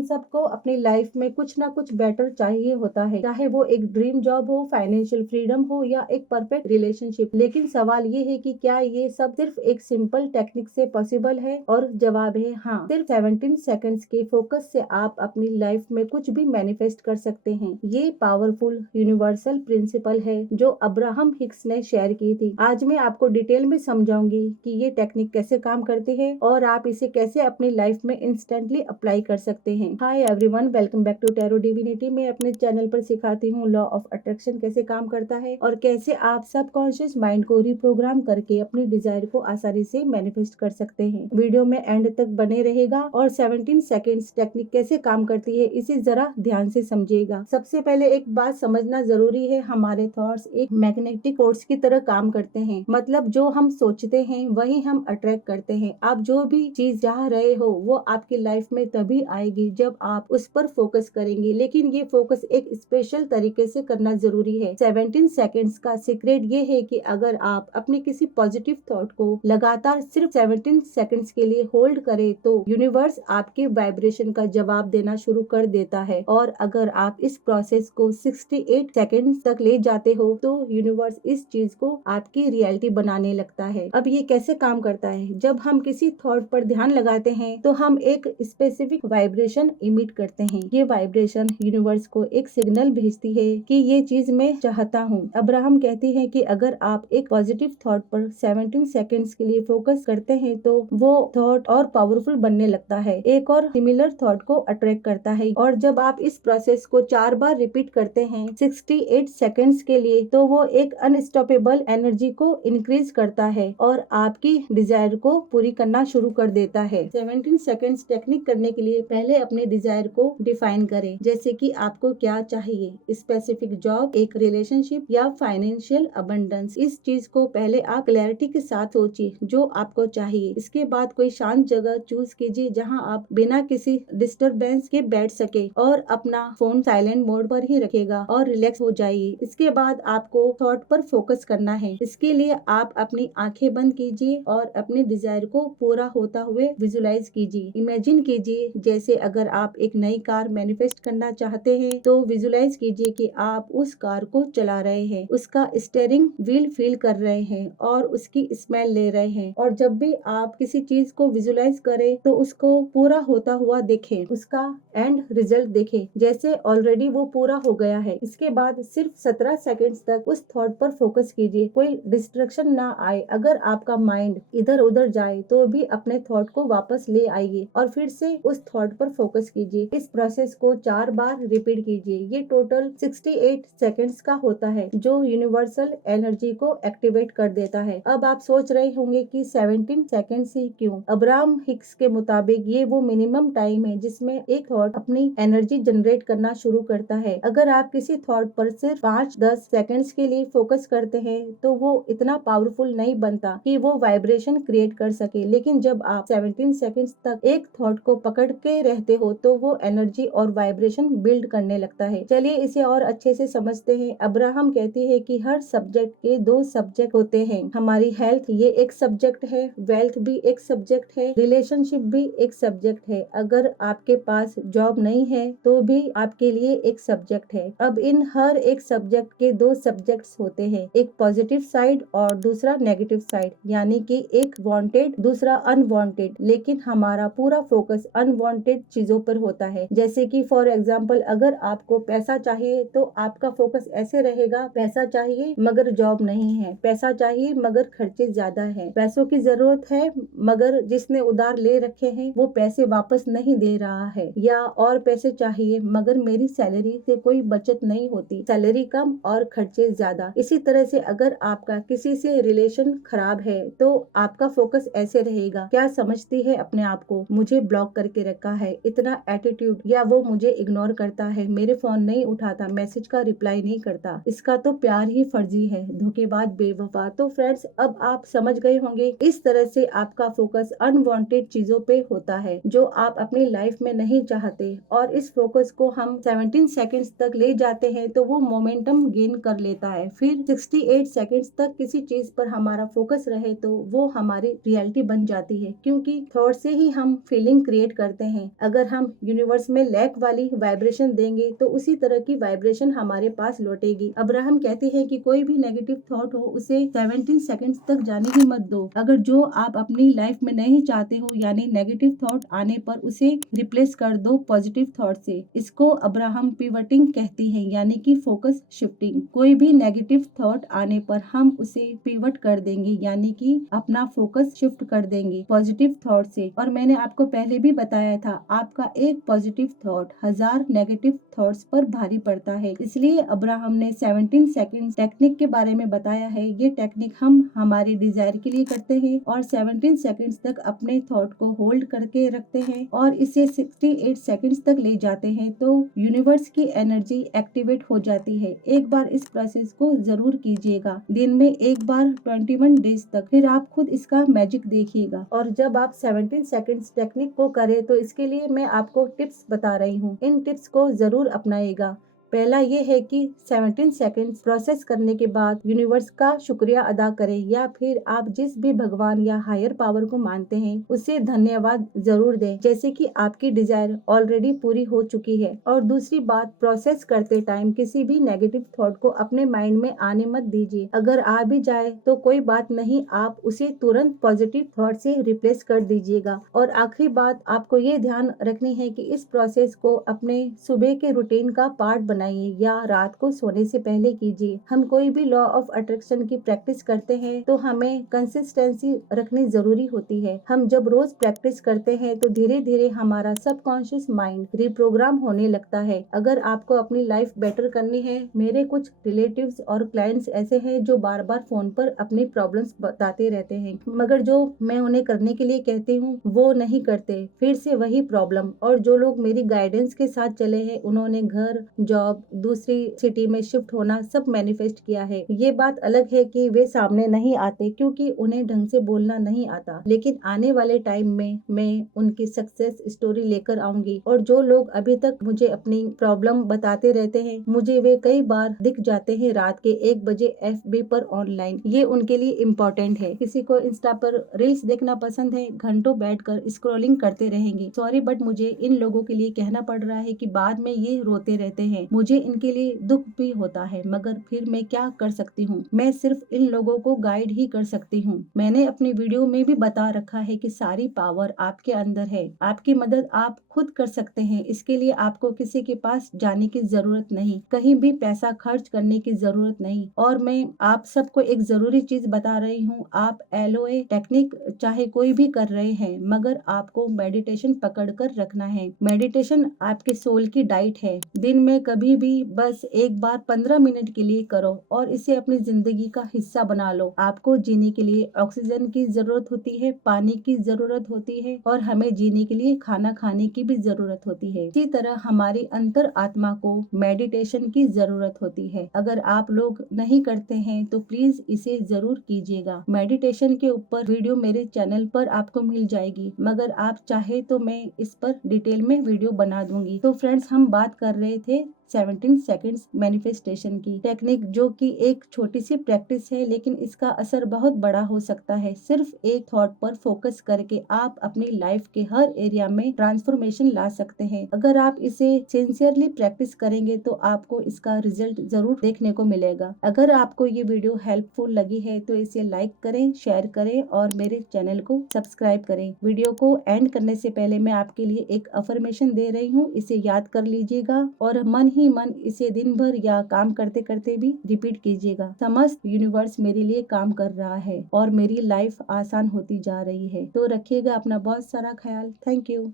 हम सबको अपनी लाइफ में कुछ ना कुछ बेटर चाहिए होता है, चाहे वो एक ड्रीम जॉब हो, फाइनेंशियल फ्रीडम हो या एक परफेक्ट रिलेशनशिप। लेकिन सवाल ये है कि क्या ये सब सिर्फ एक सिंपल टेक्निक से पॉसिबल है? और जवाब है हाँ। सिर्फ 17 सेकंड्स के फोकस से आप अपनी लाइफ में कुछ भी मैनिफेस्ट कर सकते हैं। ये पावरफुल यूनिवर्सल प्रिंसिपल है जो अब्राहम हिक्स ने शेयर की थी। आज मैं आपको डिटेल में समझाऊंगी कि ये टेक्निक कैसे काम करती है और आप इसे कैसे अपनी लाइफ में इंस्टेंटली अप्लाई कर सकते हैं। Hi everyone, welcome back to tarot divinity. मैं अपने चैनल पर सिखाती हूँ लॉ ऑफ अट्रैक्शन कैसे काम करता है और कैसे आप सबकॉन्शियस माइंड को रिप्रोग्राम करके अपनी डिजायर को आसानी से मैनिफेस्ट कर सकते हैं। वीडियो में एंड तक बने रहेगा और 17 सेकेंड्स टेक्निक कैसे काम करती है इसे जरा ध्यान से समझिएगा। सबसे पहले एक बात समझना जरूरी है, हमारे थॉट्स एक मैग्नेटिक फोर्स की तरह काम करते हैं। मतलब जो हम सोचते हैं वही हम अट्रैक्ट करते हैं। आप जो भी चीज चाह रहे हो वो आपकी लाइफ में तभी आएगी जब आप उस पर फोकस करेंगे, लेकिन ये फोकस एक स्पेशल तरीके से करना जरूरी है। 17 सेकेंड्स का सीक्रेट ये है कि अगर आप अपने किसी पॉजिटिव थॉट को लगातार सिर्फ 17 सेकेंड्स के लिए होल्ड करें तो यूनिवर्स आपके वाइब्रेशन का जवाब देना शुरू कर देता है। और अगर आप इस प्रोसेस को 68 सेकेंड्स तक ले जाते हो तो यूनिवर्स इस चीज को आपकी रियलिटी बनाने लगता है। अब ये कैसे काम करता है? जब हम किसी थॉट पर ध्यान लगाते हैं तो हम एक स्पेसिफिक वाइब्रेशन इमिट करते हैं। ये वाइब्रेशन यूनिवर्स को एक सिग्नल भेजती है कि ये चीज मैं चाहता हूँ। अब्राहम कहती है कि अगर आप एक पॉजिटिव थॉट पर 17 सेकेंड्स के लिए फोकस करते हैं तो वो थॉट और पावरफुल बनने लगता है, एक और सिमिलर थॉट को अट्रैक्ट करता है। और जब आप इस प्रोसेस को 4 बार रिपीट करते हैं 68 सेकेंड्स के लिए तो वो एक अनस्टॉपेबल एनर्जी को इंक्रीज करता है और आपकी डिजायर को पूरी करना शुरू कर देता है। 17 सेकेंड्स टेक्निक करने के लिए पहले अपने डिजायर को डिफाइन करें, जैसे कि आपको क्या चाहिए। स्पेसिफिक जॉब, एक रिलेशनशिप या फाइनेंशियल अबंडेंस। इस चीज को पहले आप क्लैरिटी के साथ सोचिए जो आपको चाहिए। इसके बाद कोई शांत जगह चूज कीजिए जहां आप बिना किसी डिस्टरबेंस के बैठ सके और अपना फोन साइलेंट मोड पर ही रखेगा और रिलैक्स हो जाइए। इसके बाद आपको थॉट पर फोकस करना है। इसके लिए आप अपनी आंखें बंद कीजिए और अपने डिजायर को पूरा होता हुए विजुलाइज कीजिए। इमेजिन कीजिए जैसे अगर आप एक नई कार मैनिफेस्ट करना चाहते हैं तो विजुलाइज कीजिए कि आप उस कार को चला रहे हैं, उसका स्टीयरिंग व्हील फील कर रहे हैं और उसकी स्मेल ले रहे हैं। और जब भी आप किसी चीज को विजुलाइज करें तो उसको पूरा होता हुआ देखें, उसका एंड रिजल्ट देखें जैसे ऑलरेडी वो पूरा हो गया है। इसके बाद सिर्फ 17 सेकेंड्स तक उस थॉट पर फोकस कीजिए, कोई डिस्ट्रैक्शन ना आए। अगर आपका माइंड इधर उधर जाए तो भी अपने थॉट को वापस ले आइए और फिर से उस थॉट पर फोकस कीजिए। इस प्रोसेस को 4 बार रिपीट कीजिए। ये टोटल 68 सेकेंड्स का होता है जो यूनिवर्सल एनर्जी को एक्टिवेट कर देता है। अब आप सोच रहे होंगे कि 17 सेकेंड्स ही क्यों? अब्राहम हिक्स के मुताबिक ये वो मिनिमम टाइम है जिसमें एक थॉट अपनी एनर्जी जनरेट करना शुरू करता है। अगर आप किसी थॉट पर सिर्फ 5-10 सेकेंड्स के लिए फोकस करते हैं तो वो इतना पावरफुल नहीं बनता कि वो वाइब्रेशन क्रिएट कर सके, लेकिन जब आप 17 सेकेंड्स तक एक थॉट को पकड़ के रहते हो तो वो एनर्जी और वाइब्रेशन बिल्ड करने लगता है। चलिए इसे और अच्छे से समझते हैं। अब्राहम कहती है कि हर सब्जेक्ट के 2 सब्जेक्ट होते हैं। हमारी हेल्थ ये एक सब्जेक्ट है, वेल्थ भी एक सब्जेक्ट है, रिलेशनशिप भी एक सब्जेक्ट है। अगर आपके पास जॉब नहीं है तो भी आपके लिए एक सब्जेक्ट है। अब इन हर एक सब्जेक्ट के 2 सब्जेक्ट्स होते हैं, एक पॉजिटिव साइड और दूसरा नेगेटिव साइड, यानी कि एक वांटेड दूसरा अनवांटेड। लेकिन हमारा पूरा फोकस अनवांटेड चीजों पर होता है। जैसे कि फॉर एग्जांपल अगर आपको पैसा चाहिए तो आपका फोकस ऐसे रहेगा, पैसा चाहिए मगर जॉब नहीं है, पैसा चाहिए मगर खर्चे ज्यादा है, पैसों की जरूरत है मगर जिसने उधार ले रखे हैं वो पैसे वापस नहीं दे रहा है, या और पैसे चाहिए मगर मेरी सैलरी से कोई बचत नहीं होती, सैलरी कम और खर्चे ज्यादा। इसी तरह से अगर आपका किसी से रिलेशन खराब है तो आपका फोकस ऐसे रहेगा, क्या समझती है अपने आप को, मुझे ब्लॉक करके रखा है, इतना एटीट्यूड, या वो मुझे इग्नोर करता है, मेरे फोन नहीं उठाता, मैसेज का रिप्लाई नहीं करता, इसका तो प्यार ही फर्जी है, धोखेबाज, बेवफा। तो फ्रेंड्स अब आप समझ गए होंगे इस तरह से आपका फोकस अनवांटेड चीजों पे होता है जो आप अपनी लाइफ में नहीं चाहते, और इस फोकस को हम 17 सेकेंड्स तक ले जाते हैं तो वो मोमेंटम गेन कर लेता है। फिर 68 सेकेंड्स तक किसी चीज पर हमारा फोकस रहे तो वो हमारी रियलिटी बन जाती है, क्योंकि थॉट से ही हम फीलिंग क्रिएट करते हैं। अगर हम यूनिवर्स में लैक वाली वाइब्रेशन देंगे तो उसी तरह की वाइब्रेशन हमारे पास लौटेगी। अब्राहम कहते हैं कि कोई भी नेगेटिव थॉट हो उसे 17 सेकंड्स तक जाने ही मत दो। अगर जो आप अपनी लाइफ में नहीं चाहते हो यानी नेगेटिव थॉट आने पर उसे रिप्लेस कर दो पॉजिटिव थॉट से। इसको अब्राहम पिवटिंग कहती है यानी कि फोकस शिफ्टिंग। कोई भी नेगेटिव थॉट आने पर हम उसे पिवट कर देंगे यानी कि अपना फोकस शिफ्ट कर देंगे पॉजिटिव थॉट से। और मैंने आपको पहले भी बताया था आपका एक पॉजिटिव थॉट 1000 नेगेटिव थॉट्स पर भारी पड़ता है। इसलिए अब्राहम ने 17 सेकंड टेक्निक के बारे में बताया है। ये टेक्निक हम हमारी डिजायर के लिए करते हैं और 17 सेकंड्स तक अपने थॉट को होल्ड करके रखते हैं और इसे 68 सेकंड्स तक ले जाते हैं तो यूनिवर्स की एनर्जी एक्टिवेट हो जाती है। एक बार इस प्रोसेस को जरूर कीजिएगा, दिन में एक बार 21 डेज तक, फिर आप खुद इसका मैजिक देखिएगा। और जब आप 17 सेकंड्स टेक्निक को करें तो इसके लिए मैं आपको टिप्स बता रही हूँ। इन टिप्स को जरूर अपनाइएगा। पहला ये है कि 17 सेकंड्स प्रोसेस करने के बाद यूनिवर्स का शुक्रिया अदा करें या फिर आप जिस भी भगवान या हायर पावर को मानते हैं उसे धन्यवाद जरूर दें, जैसे कि आपकी डिजायर ऑलरेडी पूरी हो चुकी है। और दूसरी बात, प्रोसेस करते टाइम किसी भी नेगेटिव थॉट को अपने माइंड में आने मत दीजिए। अगर आ भी जाए तो कोई बात नहीं, आप उसे तुरंत पॉजिटिव थॉट से रिप्लेस कर दीजिएगा। और आखिरी बात, आपको ये ध्यान रखनी है कि इस प्रोसेस को अपने सुबह के रूटीन का पार्ट बनाइए या रात को सोने से पहले कीजिए। हम कोई भी लॉ ऑफ अट्रैक्शन की प्रैक्टिस करते हैं तो हमें कंसिस्टेंसी रखनी जरूरी होती है। हम जब रोज प्रैक्टिस करते हैं तो धीरे धीरे हमारा सबकॉन्शियस माइंड रिप्रोग्राम होने लगता है। अगर आपको अपनी लाइफ बेटर करनी है, मेरे कुछ रिलेटिव्स और क्लाइंट्स ऐसे हैं जो बार बार फोन पर अपनी प्रॉब्लम्स बताते रहते हैं, मगर जो मैं उन्हें करने के लिए कहती हूँ वो नहीं करते, फिर से वही प्रॉब्लम। और जो लोग मेरी गाइडेंस के साथ चले हैं उन्होंने घर, जॉब, दूसरी सिटी में शिफ्ट होना सब मैनिफेस्ट किया है। ये बात अलग है कि वे सामने नहीं आते क्योंकि उन्हें ढंग से बोलना नहीं आता, लेकिन आने वाले टाइम में मैं उनकी सक्सेस स्टोरी लेकर आऊंगी। और जो लोग अभी तक मुझे अपनी प्रॉब्लम बताते रहते हैं, मुझे वे कई बार दिख जाते हैं रात के 1 बजे FB पर ऑनलाइन। ये उनके लिए इम्पोर्टेंट है। किसी को इंस्टा पर रील्स देखना पसंद है, घंटों बैठकर स्क्रॉलिंग करते रहेंगे। सॉरी बट मुझे इन लोगों के लिए कहना पड़ रहा है कि बाद में ये रोते रहते हैं। मुझे इनके लिए दुख भी होता है, मगर फिर मैं क्या कर सकती हूँ। मैं सिर्फ इन लोगों को गाइड ही कर सकती हूँ। मैंने अपनी वीडियो में भी बता रखा है कि सारी पावर आपके अंदर है। आपकी मदद आप खुद कर सकते हैं। इसके लिए आपको किसी के पास जाने की जरूरत नहीं, कहीं भी पैसा खर्च करने की जरूरत नहीं। और मैं आप सबको एक जरूरी चीज बता रही हूँ, आप LOA टेक्निक चाहे कोई भी कर रहे हैं, मगर आपको मेडिटेशन पकड़ कर रखना है। मेडिटेशन आपके सोल की डाइट है। दिन में कभी भी बस एक बार 15 मिनट के लिए करो और इसे अपनी जिंदगी का हिस्सा बना लो। आपको जीने के लिए ऑक्सीजन की जरूरत होती है, पानी की जरूरत होती है और हमें जीने के लिए खाना खाने की भी जरूरत होती है। इसी तरह हमारी अंतर आत्मा को मेडिटेशन की जरूरत होती है। अगर आप लोग नहीं करते हैं तो प्लीज इसे जरूर कीजिएगा। मेडिटेशन के ऊपर वीडियो मेरे चैनल पर आपको मिल जाएगी, मगर आप चाहे तो मैं इस पर डिटेल में वीडियो बना दूंगी। तो फ्रेंड्स, हम बात कर रहे थे 17 सेकंड्स मैनिफेस्टेशन की टेक्निक, जो कि एक छोटी सी प्रैक्टिस है लेकिन इसका असर बहुत बड़ा हो सकता है। सिर्फ एक थॉट पर फोकस करके आप अपनी लाइफ के हर एरिया में ट्रांसफॉर्मेशन ला सकते हैं। अगर आप इसे सिंसियरली प्रैक्टिस करेंगे तो आपको इसका रिजल्ट जरूर देखने को मिलेगा। अगर आपको ये वीडियो हेल्पफुल लगी है तो इसे लाइक करें, शेयर करें और मेरे चैनल को सब्सक्राइब करें। वीडियो को एंड करने से पहले मैं आपके लिए एक अफर्मेशन दे रही हूँ, इसे याद कर लीजिएगा और मन ही मन इसे दिन भर या काम करते करते भी रिपीट कीजिएगा। समस्त यूनिवर्स मेरे लिए काम कर रहा है और मेरी लाइफ आसान होती जा रही है। तो रखिएगा अपना बहुत सारा ख्याल। Thank you.